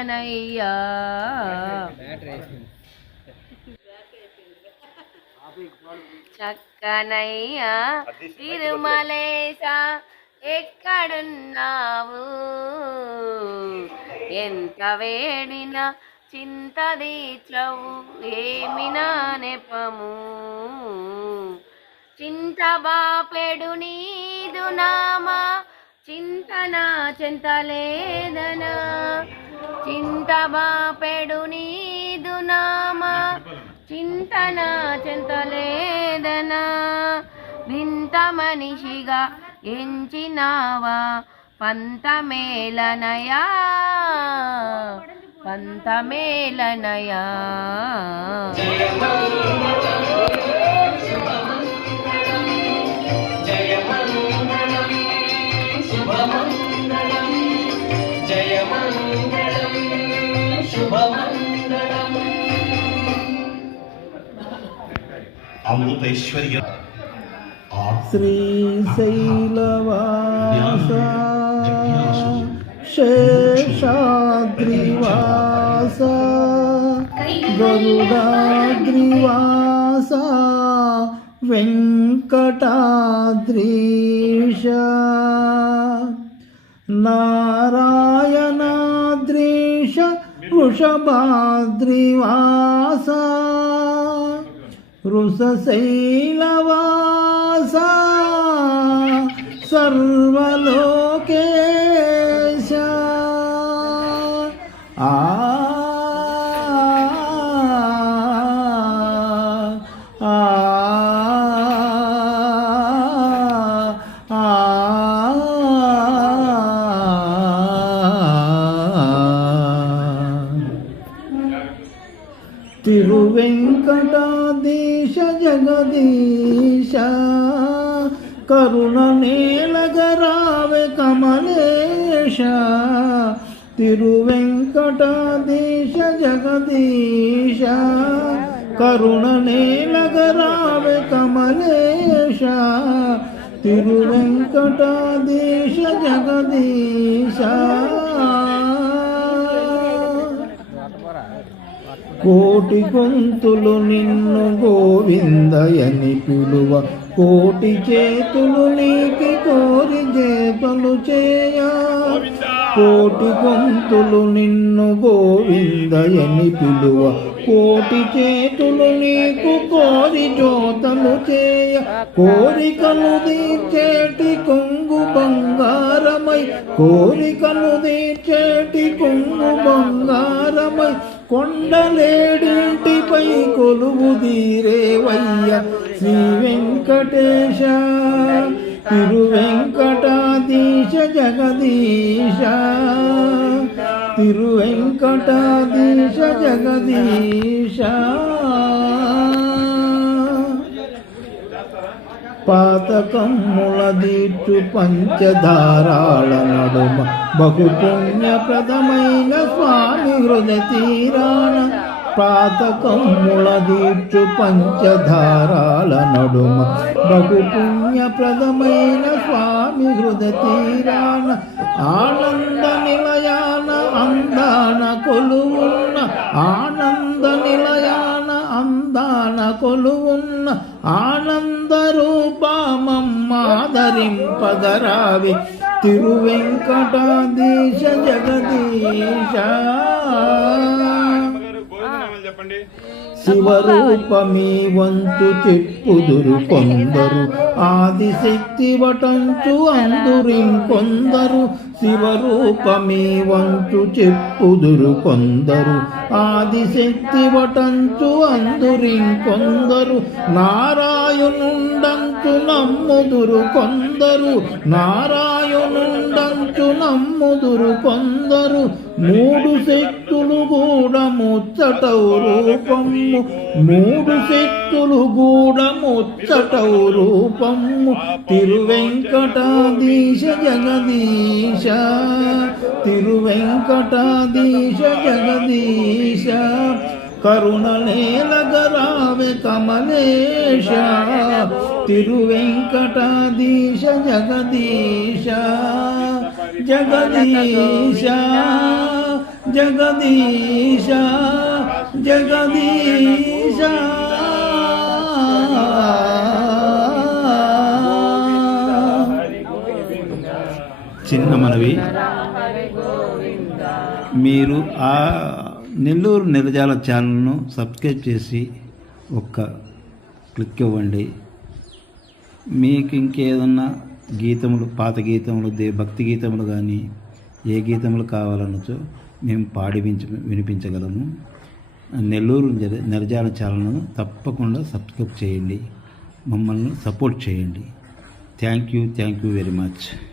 ఎందువలనయ్యా చక్కనయ్యా తిరుమలేశ ఎక్కడున్నావు? ఎంత వేడినా చింత దీచవు ఏమి నా నెపము? చింత బాపెడు నీదు నామా చింతన చింతలేదనా చింత బాపెడు నీదు నామా. చింతన చింతలేదనా. వింత మనిషిగా ఎంచినావా. పంతమేలనయా పంతమేలనయా అమృతైశ్వర్య శ్రీశైలవాస శేషాద్రివాస గరుడాగ్రివాస వెంకటాద్రీష నారాయణాద్రీష వృషభాద్రివాసా వృషశైలవాస సర్వలోకేశ. ఆ ఆ ఆ జగదీశ కరుణ నేలగరావె కమలేశ తిరువెంకటాదీశ జగదీశ కరుణ నేలగరావె కమలేశ తిరువెంకటాదీశ జగదీశ. కోటి గొంతులు నిన్ను గోవిందయని పిలువ. కోటి చేతులు నీకి కోరి చేతులు చేయ. కోటి గొంతులు నిన్ను గోవిందయని పిలువ. కోటి చేతులు నీకు కోరి జోతలు చేయ. కోరికలు తీర్చేటి కొంగు బంగారమై. కోరికలు తీర్చేటి కొంగు బంగారమై. కొండలేడింటిపై కొలువు దీరేవయ్య శ్రీ వెంకటేశ. తిరు వెంకటాదీశ జగదీశ. తిరు వెంకటాదీశ జగదీశ. పాతకమ్ముల దీర్చు పంచధారాల నడుమ బహు పుణ్యప్రదమైన స్వామి హృదయ తీరాణ పాతకమ్ముల దీర్చు పంచధారాల నడుమ బహు పుణ్యప్రదమైన స్వామి హృదయ తీరాణ ఆనంద నిలయాన అందాన కొలువున్న ఆన సంతాన కొలువున్న ఆనంద రూపమమ్మాదరింపగరావి తిరువెంకటాదీశ జగదీశ. శివరూపమీ వంతు చెప్పుదురు కొందరు. ఆదిశక్తి వటంచు అందురింకొందరు శివరూపమే వంచు చెప్పుదురు కొందరు. ఆదిశక్తి వటంచు అందురింకొందరు. నారాయణుండంచు నమ్ముదురు కొందరు. నారాయణ ముదురు కొందరు మూడు శక్తులు కూడా ముచ్చటవు రూపము. మూడు శక్తులు కూడా ముచ్చటవు రూపము. తిరువెంకటాధీశ జగదీశ తిరువెంకటాధీశ జగదీశ కరుణ నేలగరావె కమలేశ. తిరువెంకటాదీశ జగదీశ జగదీశ జగదీశ జగదీశ. చిన్న మనవి. మీరు ఆ నెల్లూరు నిరజాల ఛానల్ను సబ్స్క్రైబ్ చేసి ఒక్క క్లిక్ ఇవ్వండి. మీకు ఇంకేదన్నా గీతములు పాత గీతములు దే భక్తి గీతములు కానీ ఏ గీతములు కావాలనొచ్చో మేము పాడి వినిపించగలము. నెల్లూరు నిర్జాల నిరజాల ఛానల్ను తప్పకుండా సబ్స్క్రైబ్ చేయండి. మమ్మల్ని సపోర్ట్ చేయండి. Thank you thank you very much.